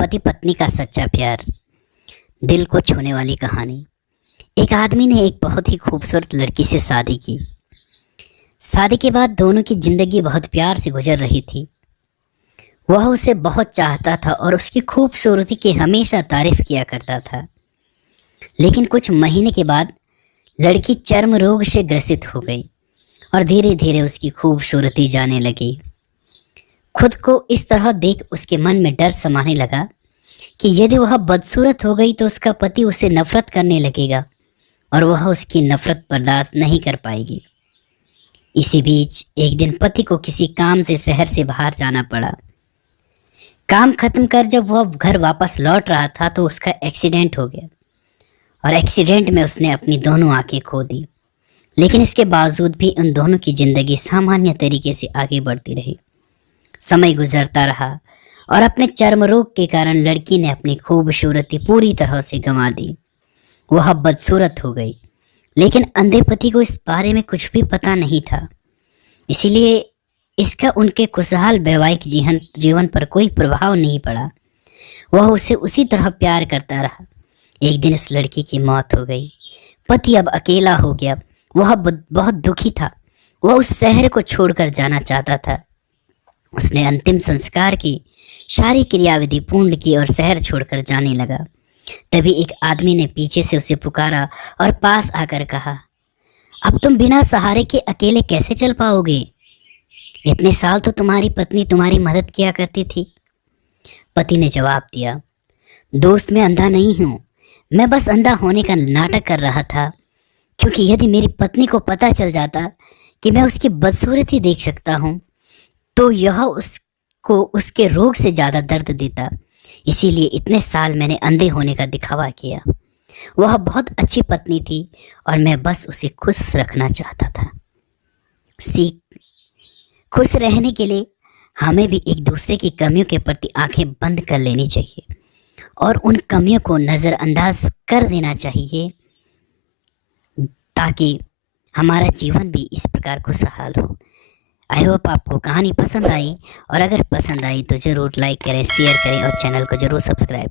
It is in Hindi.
पति पत्नी का सच्चा प्यार, दिल को छूने वाली कहानी। एक आदमी ने एक बहुत ही खूबसूरत लड़की से शादी की। शादी के बाद दोनों की जिंदगी बहुत प्यार से गुजर रही थी। वह उसे बहुत चाहता था और उसकी खूबसूरती की हमेशा तारीफ किया करता था। लेकिन कुछ महीने के बाद लड़की चर्म रोग से ग्रसित हो गई और धीरे धीरे उसकी खूबसूरती जाने लगी। खुद को इस तरह देख उसके मन में डर समाने लगा कि यदि वह बदसूरत हो गई तो उसका पति उसे नफरत करने लगेगा और वह उसकी नफरत बर्दाश्त नहीं कर पाएगी। इसी बीच एक दिन पति को किसी काम से शहर से बाहर जाना पड़ा। काम खत्म कर जब वह घर वापस लौट रहा था तो उसका एक्सीडेंट हो गया और एक्सीडेंट में उसने अपनी दोनों आंखें खो दी। लेकिन इसके बावजूद भी उन दोनों की जिंदगी सामान्य तरीके से आगे बढ़ती रही। समय गुजरता रहा और अपने चर्म रोग के कारण लड़की ने अपनी खूबसूरती पूरी तरह से गंवा दी। वह बदसूरत हो गई, लेकिन अंधे पति को इस बारे में कुछ भी पता नहीं था। इसीलिए इसका उनके खुशहाल वैवाहिक जीवन पर कोई प्रभाव नहीं पड़ा। वह उसे उसी तरह प्यार करता रहा। एक दिन उस लड़की की मौत हो गई। पति अब अकेला हो गया। वह बहुत दुखी था। वह उस शहर को छोड़कर जाना चाहता था। उसने अंतिम संस्कार की सारी क्रियाविधि पूर्ण की और शहर छोड़कर जाने लगा। तभी एक आदमी ने पीछे से उसे पुकारा और पास आकर कहा, अब तुम बिना सहारे के अकेले कैसे चल पाओगे? इतने साल तो तुम्हारी पत्नी तुम्हारी मदद किया करती थी। पति ने जवाब दिया, दोस्त मैं अंधा नहीं हूँ, मैं बस अंधा होने का नाटक कर रहा था, क्योंकि यदि मेरी पत्नी को पता चल जाता कि मैं उसकी बदसूरती देख सकता हूँ तो यह उसको उसके रोग से ज़्यादा दर्द देता। इसीलिए इतने साल मैंने अंधे होने का दिखावा किया। वह बहुत अच्छी पत्नी थी और मैं बस उसे खुश रखना चाहता था। सीख, खुश रहने के लिए हमें भी एक दूसरे की कमियों के प्रति आंखें बंद कर लेनी चाहिए और उन कमियों को नज़रअंदाज कर देना चाहिए, ताकि हमारा जीवन भी इस प्रकार खुशहाल हो। आई होप आपको कहानी पसंद आई, और अगर पसंद आई तो ज़रूर लाइक करें, शेयर करें और चैनल को ज़रूर सब्सक्राइब